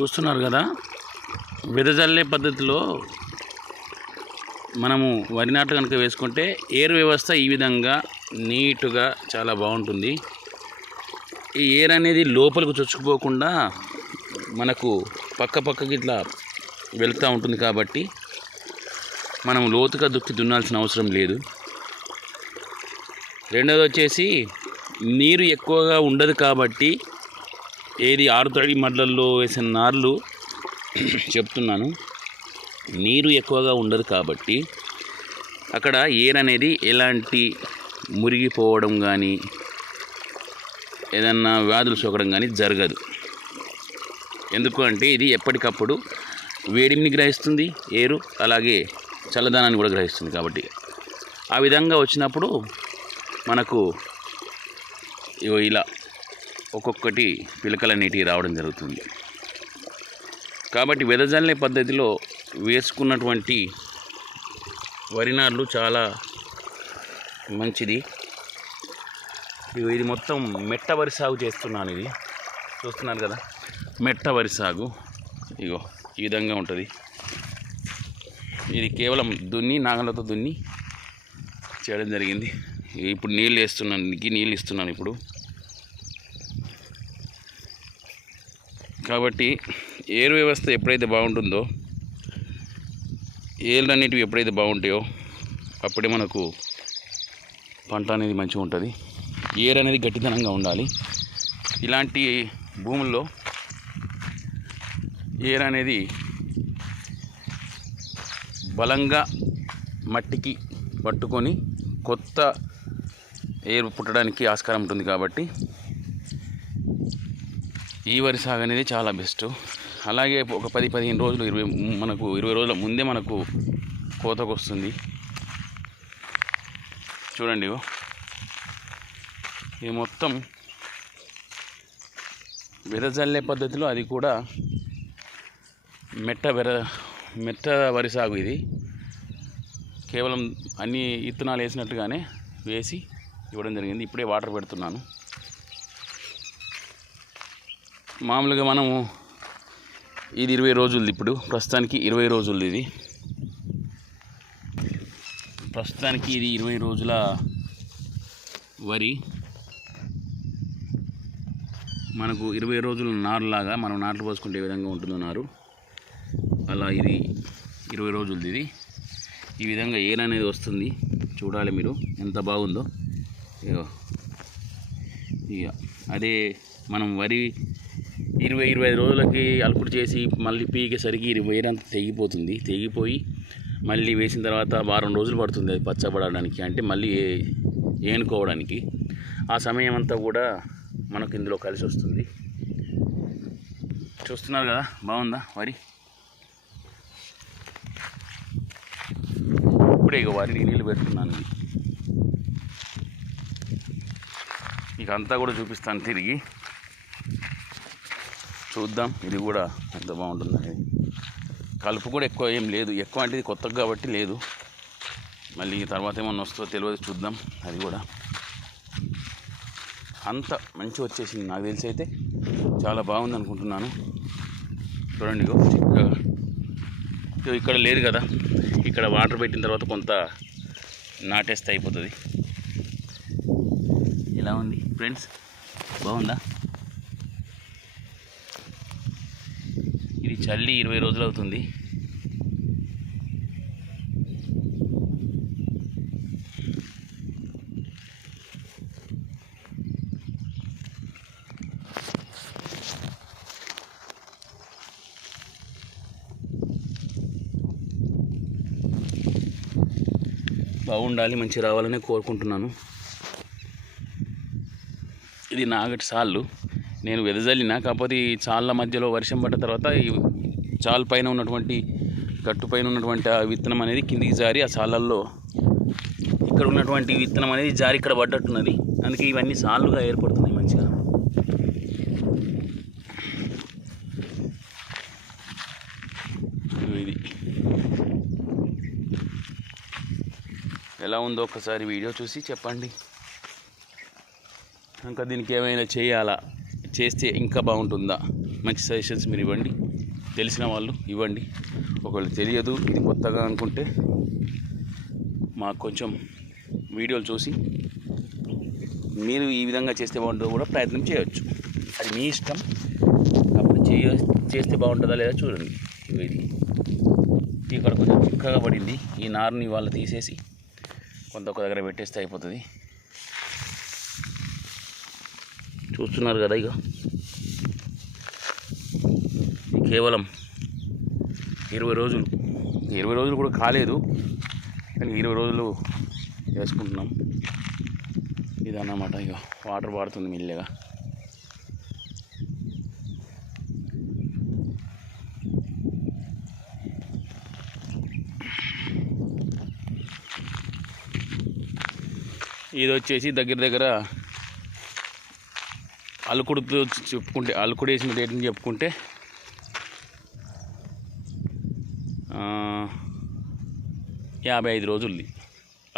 చూస్తున్నారు కదా? వెదజల్లే పద్ధతిలో మనము వరి నాటు కనుక వేసుకుంటే ఏర్ వ్యవస్థ ఈ విధంగా నీటుగా చాలా బాగుంటుంది. ఈ ఏర్ అనేది లోపలికి చొచ్చుకుపోకుండా మనకు పక్క పక్కకి ఇట్లా వెళ్తూ ఉంటుంది కాబట్టి మనం లోతుగా దుక్కి దున్నాల్సిన అవసరం లేదు. రెండోది వచ్చేసి నీరు ఎక్కువగా ఉండదు కాబట్టి ఏది ఆరుతడి మడ్లల్లో వేసిన నార్లు చెప్తున్నాను. నీరు ఎక్కువగా ఉండదు కాబట్టి అక్కడ ఏర్ అనేది ఎలాంటి మురిగిపోవడం కానీ ఏదన్నా వ్యాధులు సోకడం కానీ జరగదు. ఎందుకు అంటే ఇది ఎప్పటికప్పుడు వేడిని గ్రహిస్తుంది ఏరు అలాగే చల్లదనాన్ని కూడా గ్రహిస్తుంది కాబట్టి. ఆ విధంగా వచ్చినప్పుడు మనకు ఇగో ఇలా ఒక్కొక్కటి పిలకల నీటికి రావడం జరుగుతుంది. కాబట్టి వెదజల్లే పద్ధతిలో వేసుకున్నటువంటి వరి నార్లు చాలా మంచిది. ఇది మొత్తం మెట్ట వరి సాగు చేస్తున్నాను ఇది. చూస్తున్నారు కదా? మెట్ట వరి సాగు. ఇగో ఈ విధంగా ఉంటుంది. ఇది కేవలం దున్ని నాగలతో దున్ని చేయడం జరిగింది. ఇప్పుడు నీళ్ళు వేస్తున్నాను నీళ్ళు ఇస్తున్నాను ఇప్పుడు. కాబట్టి ఏరు వ్యవస్థ ఎప్పుడైతే బాగుంటుందో ఏళ్ళు అనేటివి ఎప్పుడైతే బాగుంటాయో అప్పుడే మనకు పంట అనేది మంచిగా ఉంటుంది. ఏరు అనేది గట్టితనంగా ఉండాలి. ఇలాంటి భూముల్లో ఏరు అనేది బలంగా మట్టికి పట్టుకొని కొత్త ఏరు పుట్టడానికి ఆస్కారం ఉంటుంది కాబట్టి ఈ వరి సాగు అనేది చాలా బెస్ట్. అలాగే ఒక పది పదిహేను రోజులు ఇరవై మనకు ఇరవై రోజుల ముందే మనకు కోతకు వస్తుంది చూడండి ఇది మొత్తం వెదజల్లే పద్ధతిలో అది కూడా మెట్ట వెర మెట్ట వరి సాగు ఇది. కేవలం అన్ని ఇత్తనాలు వేసినట్టుగానే వేసి ఇవ్వడం జరిగింది. ఇప్పుడే వాటర్ పెడుతున్నాను. మామూలుగా మనము ఇది ఇరవై రోజులది ఇప్పుడు. ప్రస్తుతానికి ఇరవై రోజులది ఇది. ప్రస్తుతానికి ఇది ఇరవై రోజుల వరి. మనకు ఇరవై రోజుల నారులాగా మనం నాట్లు పోసుకుంటే విధంగా ఉంటుందో నారు అలా ఇది ఇరవై రోజులది ఇది. ఈ విధంగా ఏర్ అనేది వస్తుంది. చూడాలి మీరు ఎంత బాగుందో. ఇక అదే మనం వరి ఇరవై ఇరవై ఐదు రోజులకి అలుకుడు చేసి మళ్ళీ పీకేసరికి ఇది వేరంతా తెగిపోతుంది. తెగిపోయి మళ్ళీ వేసిన తర్వాత వారం రోజులు పడుతుంది అది పచ్చబడడానికి. అంటే మళ్ళీ ఏనుకోవడానికి. ఆ సమయం అంతా కూడా మనకు ఇందులో కలిసి వస్తుంది. చూస్తున్నారు కదా? బాగుందా వరి? ఇప్పుడే ఇక వరి నీళ్ళు పెడుతున్నాను. మీకు అంతా కూడా చూపిస్తాను తిరిగి. చూద్దాం. ఇది కూడా ఎంత బాగుంటుందండి. కలుపు కూడా ఎక్కువ ఏం లేదు. ఎక్కువ అంటే ఇది కొత్త కాబట్టి లేదు. మళ్ళీ తర్వాత ఏమన్నా వస్తుందో తెలియదు. చూద్దాం. అది కూడా. అంత మంచి వచ్చేసింది. నాకు తెలిసి అయితే చాలా బాగుంది అనుకుంటున్నాను. చూడండి చిక్కగా. ఇగో ఇక్కడ లేదు కదా. ఇక్కడ వాటర్ పెట్టిన తర్వాత కొంత నాటేస్తే అయిపోతుంది. ఎలా ఉంది ఫ్రెండ్స్? బాగుందా? ఇది చల్లి ఇరవై రోజులు అవుతుంది. బాగుండాలి మంచి రావాలని కోరుకుంటున్నాను. ఇది నాగటి సాళ్ళు నేను వెదజల్లిన కాకపోతే ఈ చాళ్ళ మధ్యలో వర్షం పడ్డ తర్వాత ఈ చాల్ పైన ఉన్నటువంటి గట్టు పైన ఉన్నటువంటి ఆ విత్తనం అనేది కిందికి జారి ఆ చాళ్ళల్లో ఇక్కడ ఉన్నటువంటి విత్తనం అనేది జారి ఇక్కడ పడ్డట్టున్నది. అందుకే ఇవన్నీ సాళ్ళుగా ఏర్పడుతున్నాయి మంచిగా. ఇది. ఎలా ఉందో ఒకసారి వీడియో చూసి చెప్పండి. ఇంకా దీనికి ఏమైనా చేయాలా? చేస్తే ఇంకా బాగుంటుందా? మంచి సజెషన్స్ మీరు ఇవ్వండి. తెలిసిన వాళ్ళు ఇవ్వండి. ఒకవేళ తెలియదు ఇది కొత్తగా అనుకుంటే మాకు కొంచెం వీడియోలు చూసి మీరు ఈ విధంగా చేస్తే బాగుంటుందో కూడా ప్రయత్నం చేయవచ్చు అది మీ ఇష్టం. అప్పుడు చేయ చేస్తే బాగుంటుందా లేదా చూడండి. ఇది ఇక్కడ కొంచెం చిక్కగా పడింది. ఈ నారుని వాళ్ళు తీసేసి కొంత ఒక దగ్గర పెట్టేస్తే అయిపోతుంది. చూస్తున్నారు కదా ఇక కేవలం ఇరవై రోజులు. ఇరవై రోజులు కూడా కాలేదు కానీ ఇరవై రోజులు వేసుకుంటున్నాం. ఇదన్నమాట ఇక వాటర్ పాడుతుంది మెల్లగా. ఇది వచ్చేసి దగ్గర దగ్గర అలుకుడుతో చెప్పుకుంటే అలుకుడు వేసిన డేట్ని చెప్పుకుంటే యాభై ఐదు రోజులది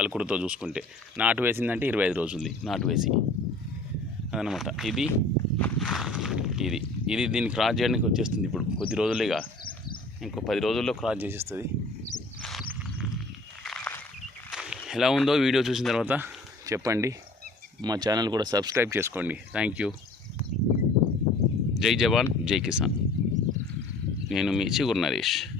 అలుకుడుతో చూసుకుంటే. నాటు వేసిందంటే ఇరవై ఐదు రోజులది నాటు వేసి. అదనమాట. ఇది ఇది ఇది దీన్ని క్రాస్ చేయడానికి వచ్చేస్తుంది ఇప్పుడు. కొద్ది రోజులేగా. ఇంకో పది రోజుల్లో క్రాస్ చేసేస్తుంది. ఎలా ఉందో వీడియో చూసిన తర్వాత చెప్పండి. మా ఛానల్ కూడా సబ్స్క్రైబ్ చేసుకోండి. Thank you. జై జవాన్ జై కిసాన్. నేను మీ చిగురు నరేష్.